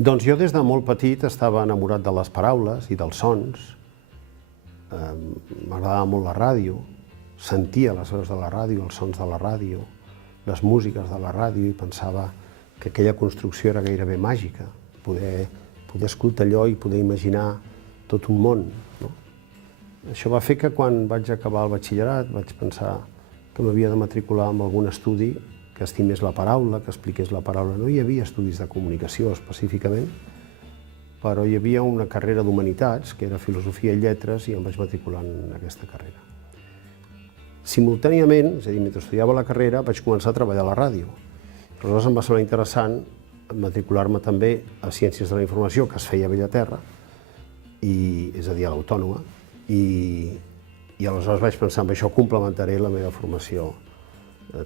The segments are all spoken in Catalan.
Doncs jo des de molt petit estava enamorat de les paraules i dels sons. M'agradava molt la ràdio, sentia les veus de la ràdio, els sons de la ràdio, les músiques de la ràdio i pensava que aquella construcció era gairebé màgica, poder escoltar allò i poder imaginar tot un món. Això va fer que quan vaig acabar el batxillerat vaig pensar que m'havia de matricular en algun estudi que estimés la paraula, que expliqués la paraula. No hi havia estudis de comunicació específicament, però hi havia una carrera d'humanitats, que era filosofia i lletres, i em vaig matricular en aquesta carrera. Simultàniament, és a dir, mentre estudiava la carrera, vaig començar a treballar a la ràdio. Aleshores em va semblar interessant matricular-me també a Ciències de la Informació, que es feia a Bellaterra, és a dir, a l'Autònoma, i aleshores vaig pensar en això complementaré la meva formació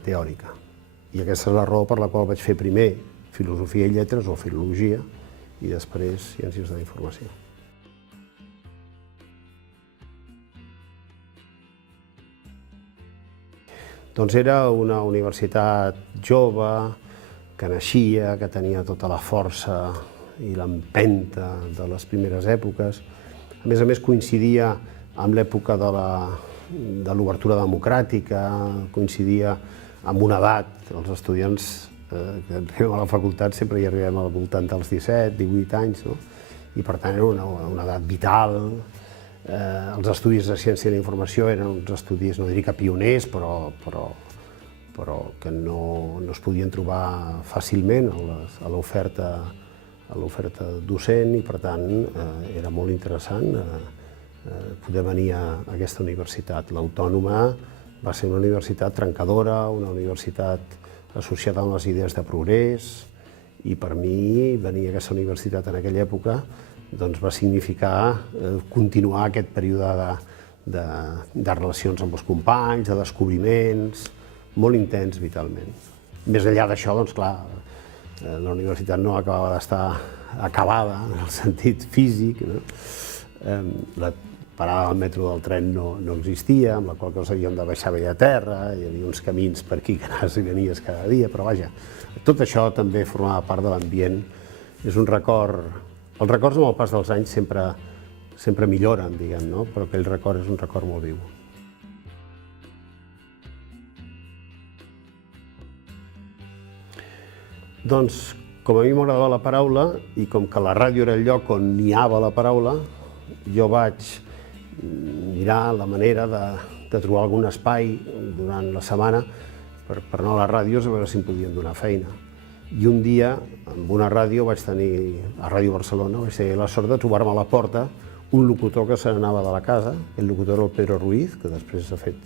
teòrica. I aquesta és la raó per la qual vaig fer primer Filosofia i Lletres o Filologia i després Ciències de la Informació. Doncs era una universitat jove, que naixia, que tenia tota la força i l'empenta de les primeres èpoques. A més, coincidia amb l'època de l'obertura democràtica, coincidia amb una edat. Els estudiants que arribem a la facultat sempre hi arribem al voltant dels 17, 18 anys, i per tant era una edat vital. Els estudis de Ciència de la Informació eren uns estudis, no diria que pioners, però que no es podien trobar fàcilment a l'oferta docent i, per tant, era molt interessant poder venir a aquesta universitat. L'Autònoma va ser una universitat trencadora, una universitat associada amb les idees de progrés, i per mi venir a aquesta universitat en aquella època va significar continuar aquest període de relacions amb els companys, de descobriments, molt intens vitalment. Més enllà d'això, doncs clar, la universitat no acabava d'estar acabada en el sentit físic. La parada del metro del tren no existia, amb la qual cosa havíem de baixar a Bellaterra, hi havia uns camins per aquí que anaves i venies cada dia, però vaja, tot això també formava part de l'ambient. És un record. Els records amb el pas dels anys sempre milloren, diguem, però aquell record és un record molt viu. Doncs, com a mi m'agradava la paraula, i com que la ràdio era el lloc on niava la paraula, jo vaig mirar la manera de trobar algun espai durant la setmana per anar a les ràdios a veure si em podien donar feina. I un dia, amb una ràdio, a Ràdio Barcelona, vaig tenir la sort de trobar-me a la porta un locutor que se n'anava de la casa. El locutor era el Pedro Ruiz, que després ha fet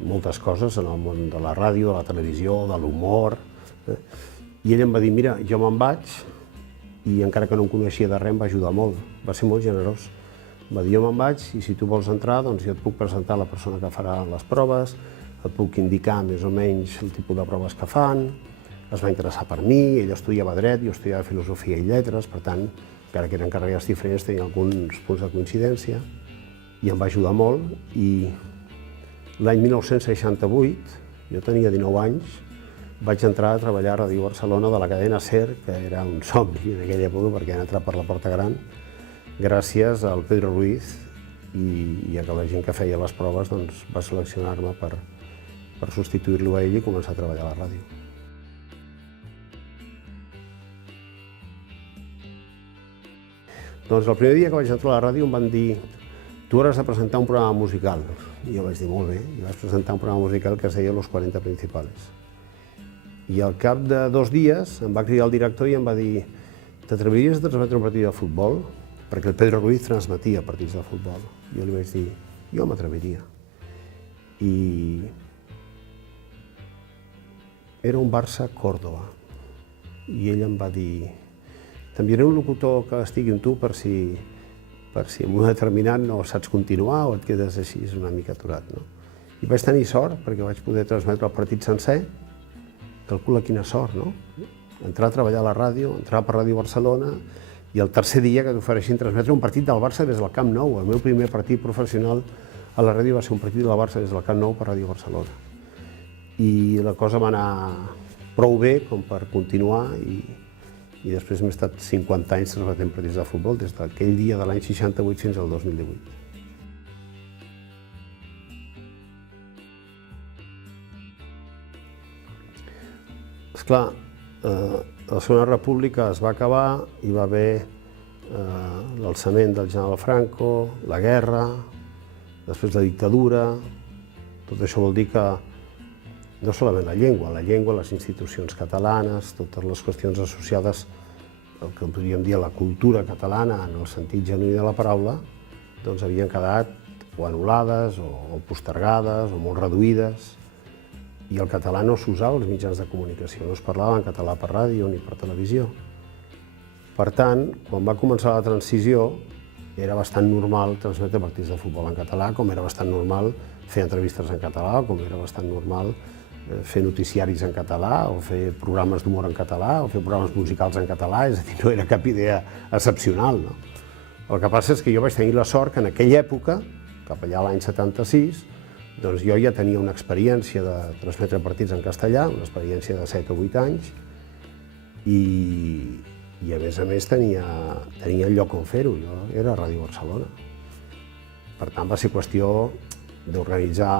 moltes coses en el món de la ràdio, de la televisió, de l'humor. I ell em va dir, mira, jo me'n vaig, i encara que no em coneixia de res em va ajudar molt, va ser molt generós. Em va dir, jo me'n vaig i si tu vols entrar, doncs jo et puc presentar la persona que farà les proves, et puc indicar més o menys el tipus de proves que fan. Es va interessar per mi, ell estudiava dret, jo estudiava filosofia i lletres, per tant, encara que eren carreres diferents, tenia alguns punts de coincidència, i em va ajudar molt. I l'any 1968, jo tenia 19 anys, vaig entrar a treballar a Ràdio Barcelona de la cadena SER, que era un somni en aquella època, perquè han entrat per la porta gran, gràcies al Pedro Ruiz i a que la gent que feia les proves va seleccionar-me per substituir-lo a ell i començar a treballar a la ràdio. Doncs el primer dia que vaig entrar a la ràdio em van dir tu hauràs de presentar un programa musical. I jo vaig dir, molt bé, i vaig presentar un programa musical que es deia Los 40 Principales. I al cap de 2 dies em va cridar el director i em va dir t'atreviries a transmetre un partit de futbol? Perquè el Pedro Ruiz transmetia partits de futbol. Jo li vaig dir, jo m'atreviria. I era un Barça-Córdoba. I ell em va dir, t'enviaré un locutor que estigui amb tu per si en un determinat no saps continuar o et quedes així una mica aturat. I vaig tenir sort perquè vaig poder transmetre el partit sencer. Calcula quina sort, no? Entrar a treballar a la ràdio, entrar per Ràdio Barcelona i el tercer dia que t'ofereixin transmetre un partit del Barça des del Camp Nou. El meu primer partit professional a la ràdio va ser un partit del Barça des del Camp Nou per Ràdio Barcelona. I la cosa va anar prou bé com per continuar i i després m'he estat 50 anys transmetent partits de futbol, des d'aquell dia de l'any 68 fins al 2018. Esclar, la Segona República es va acabar, hi va haver l'alçament del general Franco, la guerra, després la dictadura. Tot això vol dir que no solament la llengua, les institucions catalanes, totes les qüestions associades al que podríem dir la cultura catalana en el sentit genuí de la paraula, doncs havien quedat o anul·lades o postergades o molt reduïdes. I el català no s'usava als mitjans de comunicació, no es parlava en català per ràdio ni per televisió. Per tant, quan va començar la transició, era bastant normal transmetre partits de futbol en català, com era bastant normal fer entrevistes en català, com era bastant normal fer noticiaris en català, o fer programes d'humor en català, o fer programes musicals en català, és a dir, no era cap idea excepcional, no? El que passa és que jo vaig tenir la sort que en aquella època, cap allà a l'any 76, doncs jo ja tenia una experiència de transmetre partits en castellà, una experiència de 7 o 8 anys, i a més tenia lloc on fer-ho, jo era a Ràdio Barcelona. Per tant, va ser qüestió d'organitzar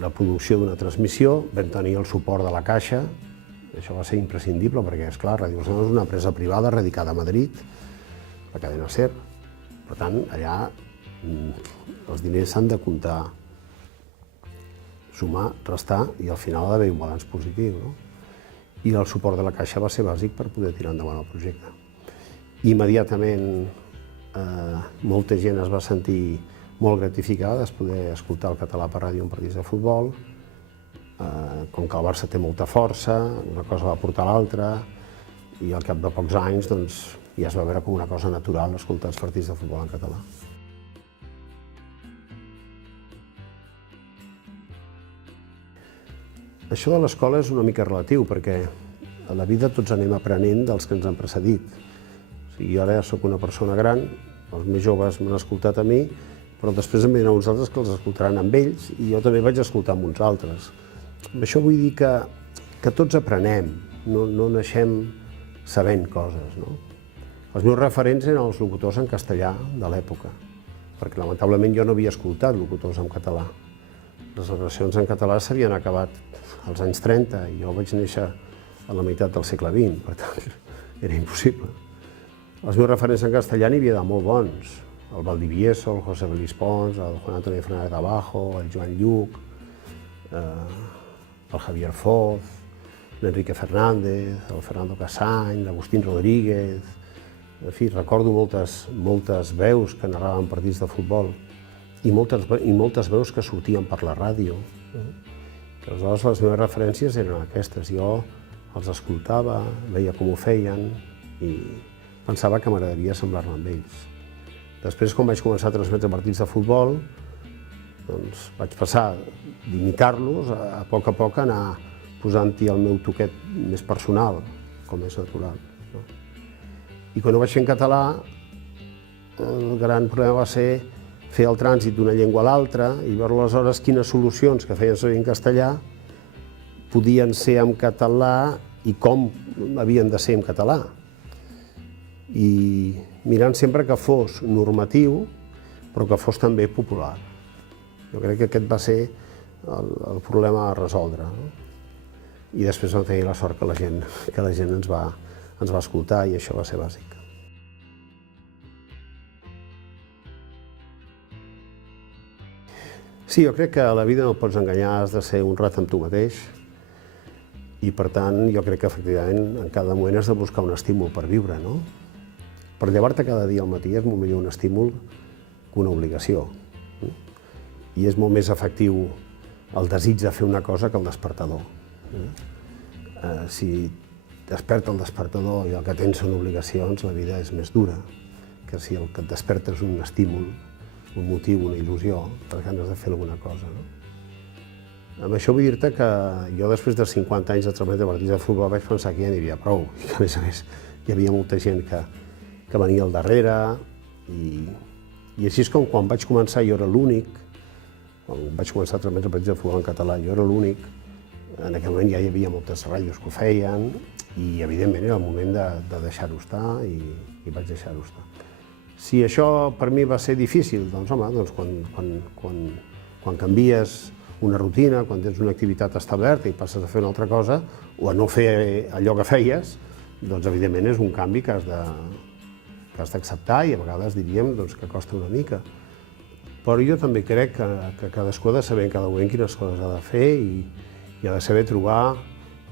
la producció d'una transmissió, vam tenir el suport de la Caixa, això va ser imprescindible perquè, esclar, Ràdio Barcelona és una empresa privada radicada a Madrid, la cadena SER. Per tant, allà els diners s'han de comptar, sumar, restar, i al final ha d'haver un balanç positiu, no? I el suport de la Caixa va ser bàsic per poder tirar endavant el projecte. Immediatament molta gent es va sentir molt gratificada de poder escoltar el català per ràdio en partits de futbol. Com que el Barça té molta força, una cosa va portar l'altra, i al cap de pocs anys ja es va veure com una cosa natural escoltar els partits de futbol en català. Això de l'escola és una mica relatiu, perquè a la vida tots anem aprenent dels que ens han precedit. O sigui, jo ara ja soc una persona gran, els més joves m'han escoltat a mi, però després em venen uns altres que els escoltaran amb ells, i jo també vaig escoltar amb uns altres. Amb això vull dir que tots aprenem, no naixem sabent coses, no? Els meus referents eren els locutors en castellà de l'època, perquè lamentablement jo no havia escoltat locutors en català. Les narracions en català s'havien acabat als anys 30 i jo vaig néixer a la meitat del segle XX, per tant, era impossible. Els meus referents en castellà n'hi havia de molt bons. El Valdivieso, el José Luis Pons, el Juan Antonio Fernández Abajo, el Joan Lluc, el Javier Foz, l'Enrique Fernández, el Fernando Casany, l'Agustín Rodríguez. En fi, recordo moltes veus que narraven partits de futbol i moltes veus que sortien per la ràdio. Aleshores, les meves referències eren aquestes. Jo els escoltava, veia com ho feien i pensava que m'agradaria semblar-me amb ells. Després, quan vaig començar a transmetre partits de futbol, doncs vaig passar d'imitar-los a poc anar posant-hi el meu toquet més personal, com és natural. I quan ho vaig fer en català, el gran problema va ser fer el trànsit d'una llengua a l'altra i veure aleshores quines solucions que feien servir en castellà podien ser en català i com havien de ser en català. I mirant sempre que fos normatiu, però que fos també popular. Jo crec que aquest va ser el problema a resoldre. I després vam tenir la sort que la gent ens va escoltar i això va ser bàsic. Sí, jo crec que a la vida no et pots enganyar, has de ser honrat amb tu mateix i, per tant, jo crec que, efectivament, en cada moment has de buscar un estímul per viure, no? Per llevar-te cada dia al matí és molt millor un estímul que una obligació. I és molt més efectiu el desig de fer una cosa que el despertador. Si desperta el despertador i el que tens són obligacions, la vida és més dura que si el que et desperta és un estímul, un motiu, una il·lusió, per ganes de fer alguna cosa. Amb això vull dir-te que jo, després de 50 anys de transmetre partits de futbol, vaig pensar que ja n'hi havia prou. I a més, hi havia molta gent que venia al darrere. I així és com quan vaig començar jo era l'únic, quan vaig començar a transmetre partits de futbol en català, jo era l'únic En aquell moment ja hi havia moltes ràdios que ho feien i, evidentment, era el moment de deixar-ho estar i vaig deixar-ho estar. Si això per mi va ser difícil, doncs, home, quan canvies una rutina, quan tens una activitat establerta i passes a fer una altra cosa, o a no fer allò que feies, doncs, evidentment, és un canvi que has d'acceptar i a vegades diríem que costa una mica. Però jo també crec que cadascú ha de saber en cada moment quines coses ha de fer i ha de saber trobar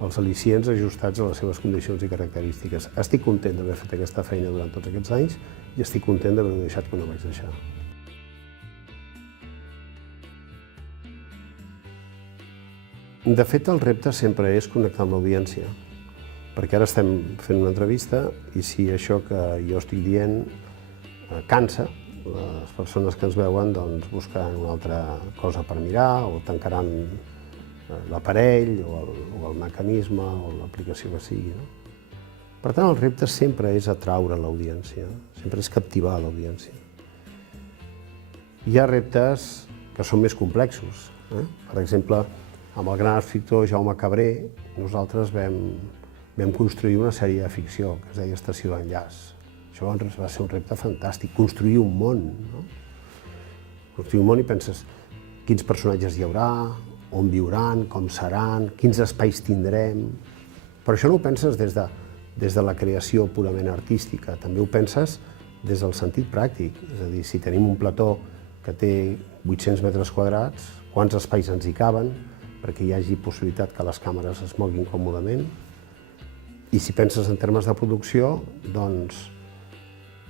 els al·licients ajustats a les seves condicions i característiques. Estic content d'haver fet aquesta feina durant tots aquests anys i estic content d'haver-ho deixat quan ho vaig deixar. De fet, el repte sempre és connectar amb l'audiència, perquè ara estem fent una entrevista i si això que jo estic dient cansa, les persones que ens veuen buscaran una altra cosa per mirar o tancaran l'aparell o el mecanisme o l'aplicació que sigui. Per tant, el repte sempre és atraure l'audiència, sempre és captivar l'audiència. Hi ha reptes que són més complexos. Per exemple, amb el gran escriptor Jaume Cabré, nosaltres vam construir una sèrie de ficció que es deia Estació d'enllaç. Això va ser un repte fantàstic, construir un món. Construir un món i penses quins personatges hi haurà, on viuran, com seran, quins espais tindrem. Però això no ho penses des de la creació purament artística, també ho penses des del sentit pràctic. És a dir, si tenim un plató que té 800 metres quadrats, quants espais ens hi caben, perquè hi hagi possibilitat que les càmeres es moguin còmodament. I si penses en termes de producció, doncs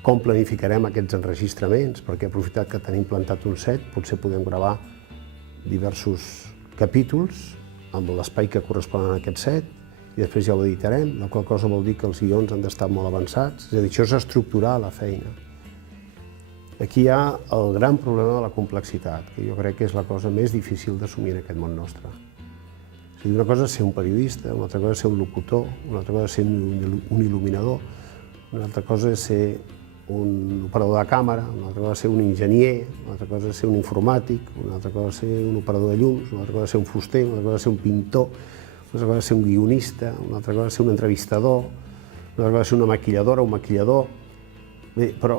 com planificarem aquests enregistraments, perquè aprofitat que tenim plantat un set, potser podem gravar diversos capítols amb l'espai que correspon a aquest set i després ja ho editarem, la qual cosa vol dir que els guions han d'estar molt avançats. És a dir, això és estructurar la feina. Aquí hi ha el gran problema de la complexitat, que jo crec que és la cosa més difícil d'assumir en aquest món nostre. És a dir, una cosa és ser un periodista, una altra cosa és ser un locutor, una altra cosa és ser un il·luminador, una altra cosa és ser un operador de càmera, una altra cosa és ser un enginyer, una altra cosa és ser un informàtic, una altra cosa és ser un operador de llums, una altra cosa és ser un fuster, una altra cosa és ser un pintor, una altra cosa és ser un guionista, una altra cosa és ser un entrevistador, una altra cosa és ser una maquilladora, un maquillador. Bé, però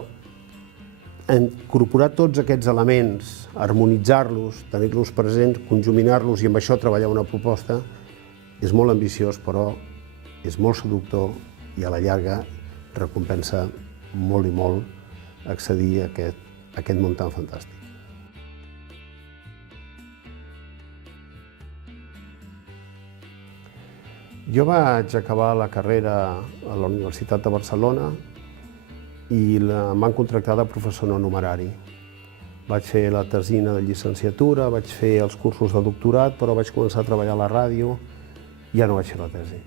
incorporar tots aquests elements, harmonitzar-los, tenir-los presents, conjuminar-los i amb això treballar una proposta és molt ambiciós, però és molt seductor i a la llarga recompensa molt i molt accedir a aquest món tan fantàstic. Jo vaig acabar la carrera a la Universitat de Barcelona i em van contractar de professor no numerari. Vaig fer la tesina de llicenciatura, vaig fer els cursos de doctorat, però vaig començar a treballar a la ràdio i ja no vaig fer la tesi.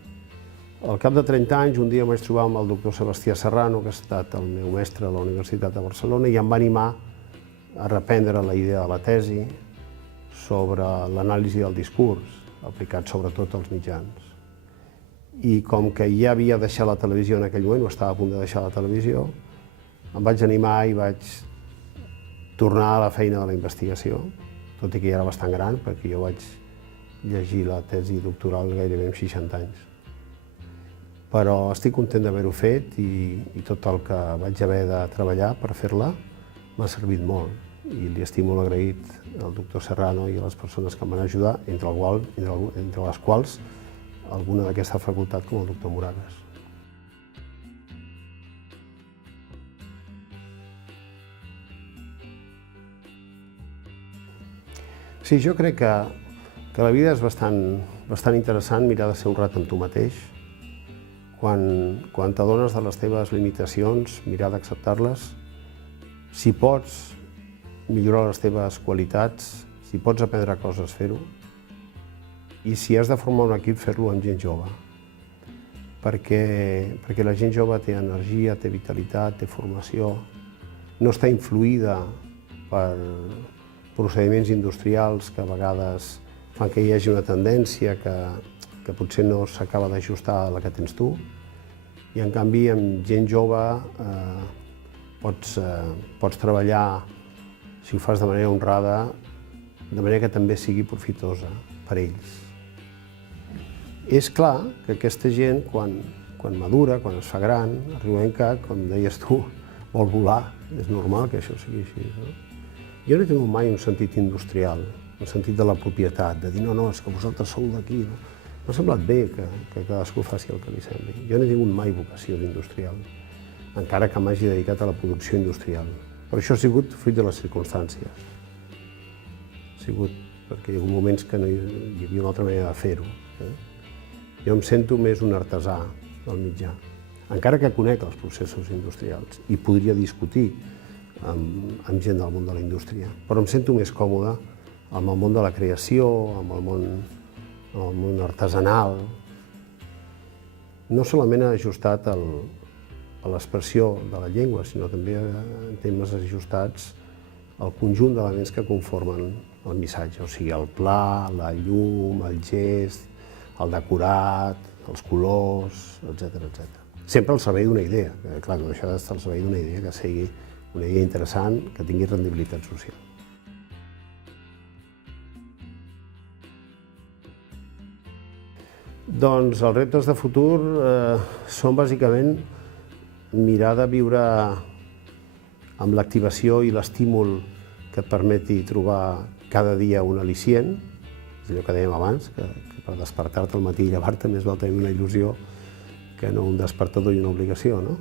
Al cap de 30 anys, un dia em vaig trobar amb el doctor Sebastià Serrano, que ha estat el meu mestre a la Universitat de Barcelona, i em va animar a reprendre la idea de la tesi sobre l'anàlisi del discurs, aplicat sobretot als mitjans. I com que ja havia deixat la televisió en aquell moment, o estava a punt de deixar la televisió, em vaig animar i vaig tornar a la feina de la investigació, tot i que ja era bastant gran, perquè jo vaig llegir la tesi doctoral gairebé amb 60 anys. Però estic content d'haver-ho fet i tot el que vaig haver de treballar per fer-la m'ha servit molt i li estic molt agraït al doctor Serrano i a les persones que em van ajudar, entre les quals alguna d'aquesta facultat com el doctor Moragas. Sí, jo crec que la vida és bastant interessant mirar de ser honrat amb tu mateix. Quan t'adones de les teves limitacions, mirar d'acceptar-les. Si pots millorar les teves qualitats, si pots aprendre coses, fer-ho. I si has de formar un equip, fer-lo amb gent jove. Perquè la gent jove té energia, té vitalitat, té formació, no està influïda per procediments industrials que a vegades fan que hi hagi una tendència que potser no s'acaba d'ajustar a la que tens tu. I en canvi, amb gent jove pots treballar, si ho fas de manera honrada, de manera que també sigui profitosa per ells. És clar que aquesta gent, quan madura, quan es fa gran, arriba un moment que, com deies tu, vol volar. És normal que això sigui així, no? Jo no he tingut mai un sentit industrial, un sentit de la propietat, de dir no, és que vosaltres sou d'aquí. M'ha semblat bé que cadascú faci el que li sembli. Jo no he tingut mai vocació d'industrial, encara que m'hagi dedicat a la producció industrial. Però això ha sigut fruit de les circumstàncies. Ha sigut perquè hi ha hagut moments que no hi havia una altra manera de fer-ho. Jo em sento més un artesà del mitjà, encara que conec els processos industrials i podria discutir amb gent del món de la indústria, però em sento més còmode amb el món de la creació, amb el món artesanal. No solament ajustat a l'expressió de la llengua, sinó també en temes ajustats al conjunt d'elements que conformen el missatge, o sigui, el pla, la llum, el gest, el decorat, els colors, etc. Sempre al servei d'una idea. Clar, tot això ha d'estar al servei d'una idea que sigui una idea interessant, que tingui rendibilitat social. Doncs els reptes de futur són bàsicament mirar de viure amb l'activació i l'estímul que et permeti trobar cada dia un al·licient, és allò que dèiem abans, que per despertar-te al matí i llevar-te més val tenir una il·lusió que no un despertador i una obligació, no?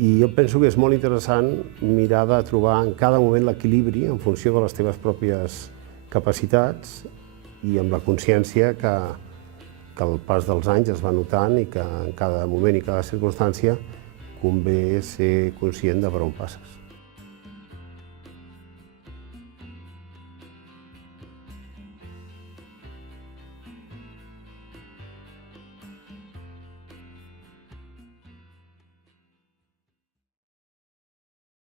I jo penso que és molt interessant mirar de trobar en cada moment l'equilibri en funció de les teves pròpies capacitats i amb la consciència que el pas dels anys es va notant i que en cada moment i cada circumstància convé ser conscient de per on passes.